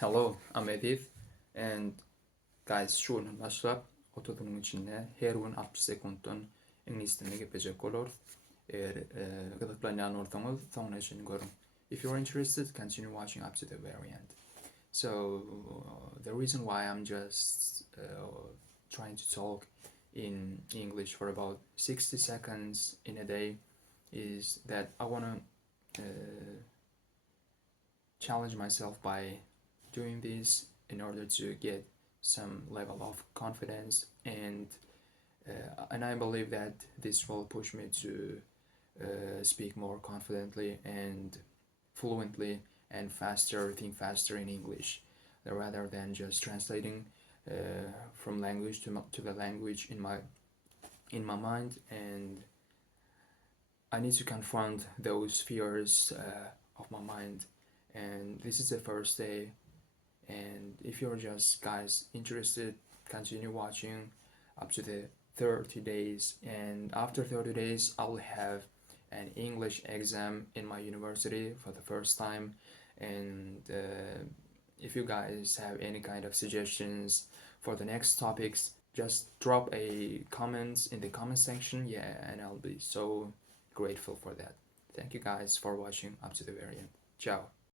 Hello, I'm Edith, and guys, шүүн başlap oturduğunun içinde her gün 60 sekunddan İngiliz dilini geçecek olur. Eğer gıdıklanan ortamı sonra için görün. If you're interested, continue watching up to the very end. So the reason why I'm just trying to talk in English for about 60 seconds in a day is that I want to challenge myself by doing this in order to get some level of confidence, and I believe that this will push me to speak more confidently and fluently and faster, think faster in English, rather than just translating from language to the language in my mind. And I need to confront those fears of my mind, and this is the first day. And if you're just guys interested, continue watching up to the 30 days, and after 30 days I will have an English exam in my university for the first time. And if you guys have any kind of suggestions for the next topics, just drop a comments in the comment section, and I'll be so grateful for that. Thank you guys for watching up to the very end. Ciao.